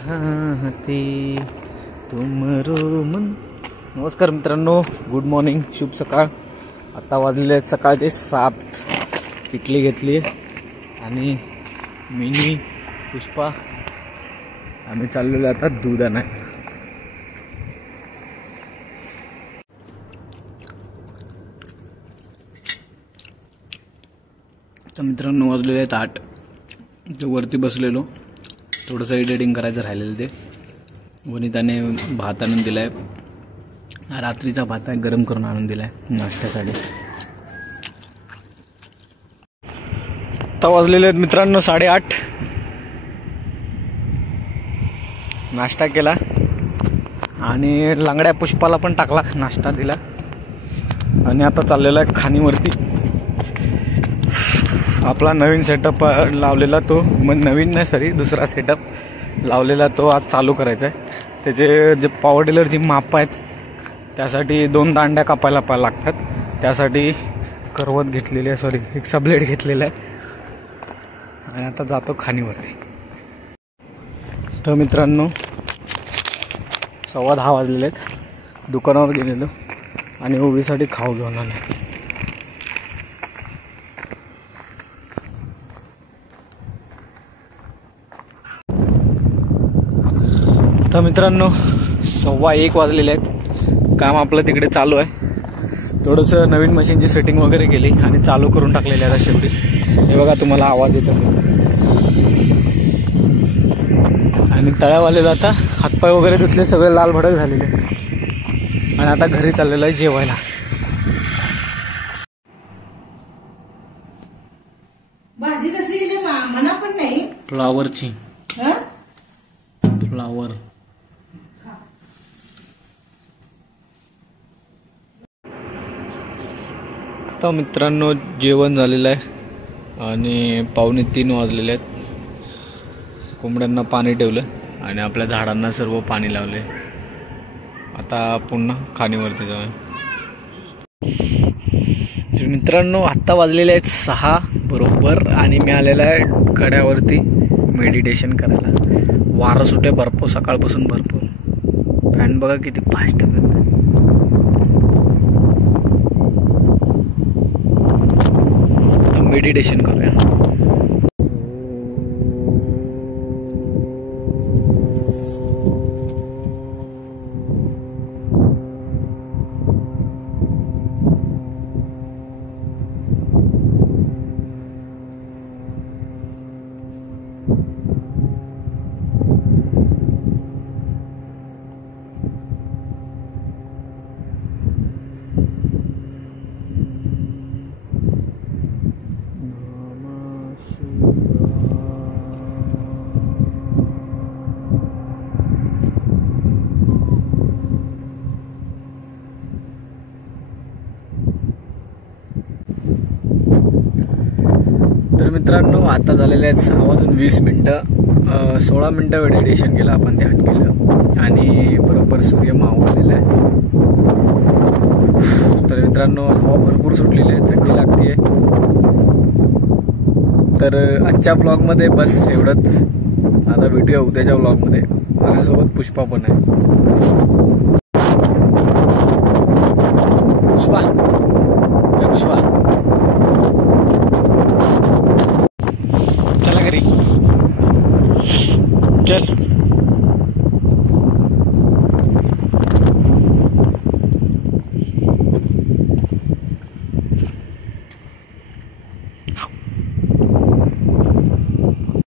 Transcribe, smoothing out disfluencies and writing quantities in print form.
ते नमस्कार मित्रांनो, गुड मॉर्निंग, शुभ सकाळ. आता वाजलेले आहेत सकाळचे 7. इडली घेतली आणि मिनी पुष्पा आम्ही चाललेलो आता दूध आणायला. तर मित्रांनो वाजलेले आहेत 8. वरती बसलेलो, थोडंसं एडिटिंग करायचं राहिलेलं ते. वनिताने भात आणून दिलाय, रात्रीचा भात आहे, गरम करून आणून दिलाय नाश्त्यासाठी. आता वाजलेले आहेत मित्रांनो 8:30. नाश्ता केला आणि लांगड्या पुष्पाला पण टाकला, नाश्ता दिला आणि आता चाललेला आहे खाणीवरती. आपला नवीन सेटअप लावलेला तो, नवीन नाही सॉरी, दुसरा सेटअप लावलेला तो आज चालू करायचा आहे. त्याचे जे पॉवर टिलरची माप आहेत त्यासाठी 2 दांड्या कापायला लागतात. त्यासाठी करवत घेतलेली आहे, सॉरी एक सबलेट घेतलेला आहे आणि आता जातो खाणीवरती. तर मित्रांनो 10:15 वाजलेले आहेत. दुकानावर गेलेलो आणि ओवीसाठी खाऊ घेऊन आलो. तर मित्रांनो 1:15 वाजलेले आहेत. काम आपलं तिकडे चालू आहे. थोडंसं नवीन मशीनची सेटिंग वगैरे केली आणि चालू करून टाकलेली आहे शेवटी. हे बघा, तुम्हाला आवाज येतो आणि तळ्यावालेला आता हातपाय वगैरे धुतले, सगळे लाल भडक झालेले आणि आता घरी चाललेलं आहे जेवायला. भाजी कसली म्हणा पण नाही, फ्लावरची. फ्लावर आता मित्रांनो जेवण झालेलं आहे आणि 2:45 वाजलेले आहेत. कोंबड्यांना पाणी ठेवलं आणि आपल्या झाडांना सर्व पाणी लावले. आता पुन्हा खाणीवरती जाऊया. तर मित्रांनो आता वाजलेले आहेत 6 बरोबर आणि मी आलेला आहे कड्यावरती मेडिटेशन करायला. वारं सुटे भरपूर, सकाळपासून भरपूर. फॅन बघा किती फास्ट करत. मेडिटेशन करूया. तर मित्रांनो आता झालेले आहेत 6:20. 16 मिनिटं मेडिटेशन केलं आपण, ध्यान केलं आणि बरोबर सूर्य मावळलेला आहे. तर मित्रांनो हवा भरपूर सुटलेली आहे, थंडी लागतीये. तर आजच्या ब्लॉगमध्ये बस एवढंच. आता भेटूया उद्याच्या ब्लॉगमध्ये. माझ्यासोबत पुष्पा पण आहे. पुष्पा पुष्पा चला घरी चल.